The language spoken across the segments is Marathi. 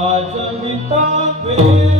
वाजविता वेणू हो.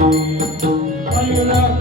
Hay là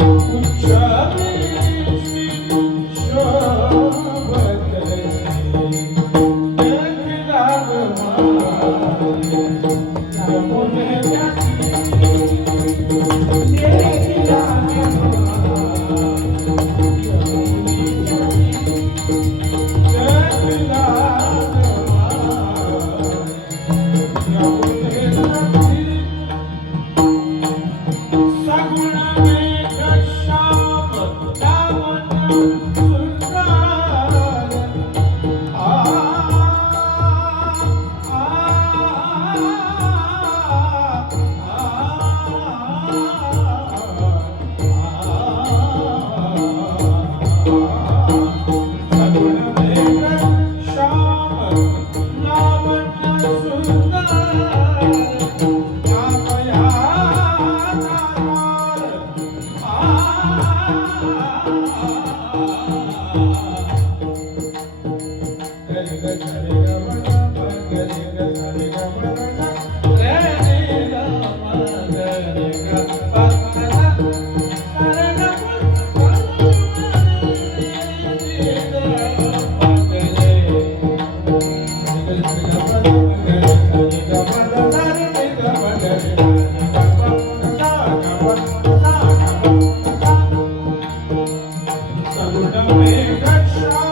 you control.